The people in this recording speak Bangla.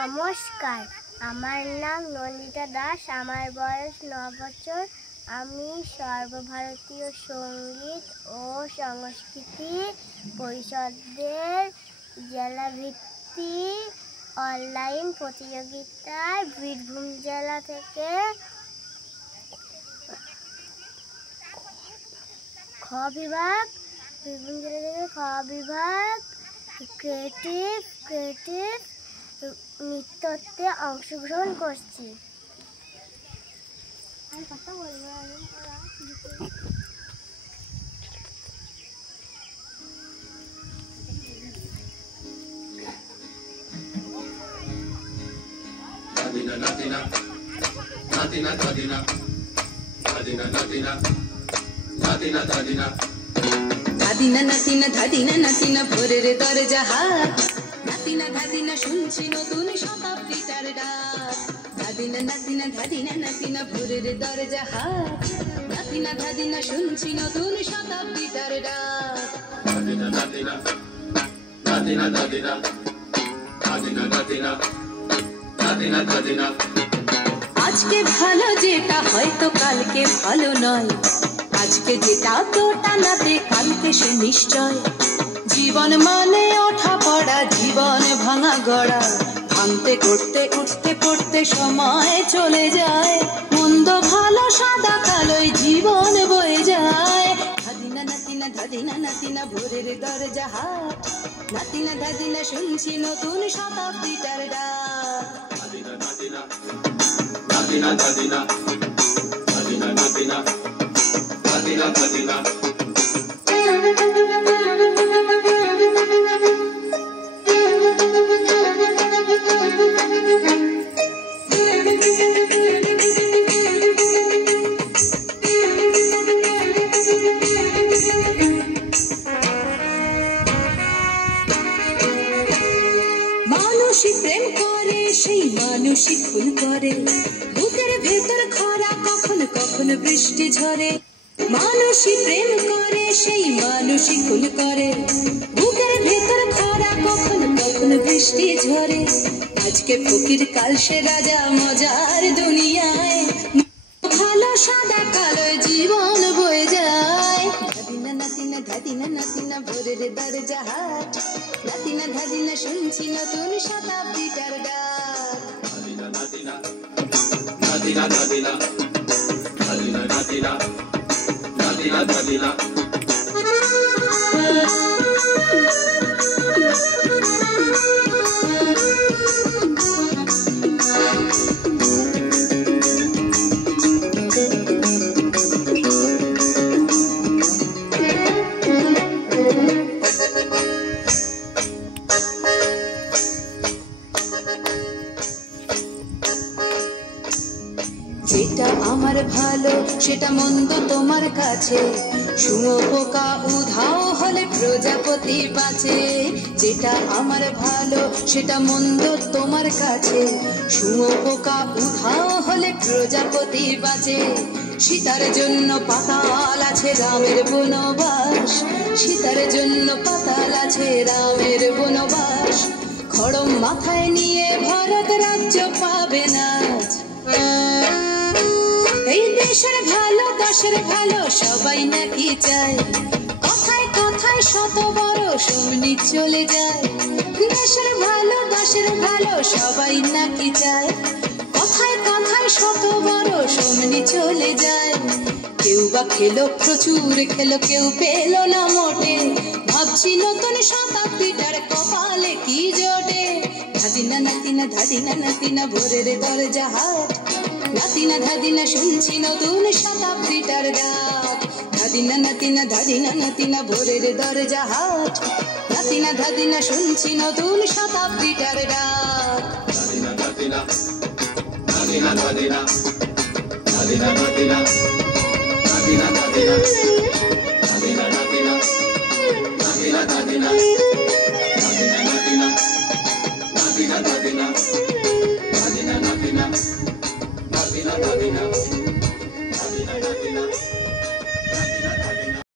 নমস্কার, আমার নাম নন্দিতা দাস। আমার বয়স 9 বছর। আমি সর্বভারতীয় সঙ্গীত ও সংস্কৃতি পরিষদের জেলাভিত্তিক অনলাইন প্রতিযোগিতায় বীরভূম জেলা থেকে খ বিভাগ ক্রিয়েটিভ নৃত্যতে অংশগ্রহণ করছি। ভোরের দরজা হাত নাতিনা ধাদিনা শুনছি নতুন শতাব্দীটার ডাক। নাতিনা ভোরের দরজা হাত নাতিনা ধাদিনা শুনছি নতুন শতাব্দীটার ডাক। আজকে ভালো যেটা হয়তো কালকে ভালো নয়, আজকে যেটা তোটা নাতে কালকে সে নিশ্চয়। জীবন মানে ওঠা পড়া, জীবন ভাঙা গড়া, ভাঙতে করতে উঠতে পড়তে সময় চলে যায়। মন্দ ভালো সাদা কালোই জীবন বয়ে যায়। নাতিনা ভোরের দরজা হাত নাতিনা ধাদিনা শুনছি নতুন শতাব্দীটার ডাক। মানুষই প্রেম করে, সেই মানুষই খুন করে, বুকের ভেতর খরা কখনো কখনো বৃষ্টি ঝরে। মানুষই প্রেম করে, সেই মানুষই খুন করে, বুকের ভেতর খরা কখনো কখনো বৃষ্টি ঝরে। আজকে ফকির কাল সে রাজা মজার দুনিয়ায়, ভালো সাদা কালো জীবন বয়ে যায়। নাতিনা ভোরের দরজা হাট নাতিনা ধাদিনা শুনছি নতুন শতাব্দীটার ডাক। যেটা আমার ভালো সেটা মন্দ তোমার কাছে, শুঁয়োপোকা উধাও হলে প্রজাপতি বাঁচে। যেটা আমার ভালো সেটা মন্দ তোমার কাছে, শুঁয়োপোকা উধাও হলে প্রজাপতি বাঁচে। সীতার জন্য পাতাল আছে রামের বনবাস, সীতার জন্য পাতাল আছে রামের বনবাস। খড়ম মাথায় নিয়ে ভারত রাজ্য পাবে না। এই দেশের ভালো দশের ভালো সবাই নাকি চায়, কথায় কথায় শত বড় সৈনিক চলে যায়। দেশের ভালো দশের ভালো সবাই নাকি চায়, কথায় কথায় শত বড় সৈনিক চলে যায়। কেউ বা খেলো প্রচুর খেলো, কেউ পেল না মোটে, ভাবছি নতুন শতাব্দীটার কপালে কি জোটে। নাতিনা ভোরের দরজা হাট নাতিনা ধাদিনা শুনছি নতুন শতাব্দীটার ডাক। নাতিনা ভোরের দরজা হাট নাতিনা ধাদিনা শুনছি নতুন শতাব্দীটার ডাক। নাতিনা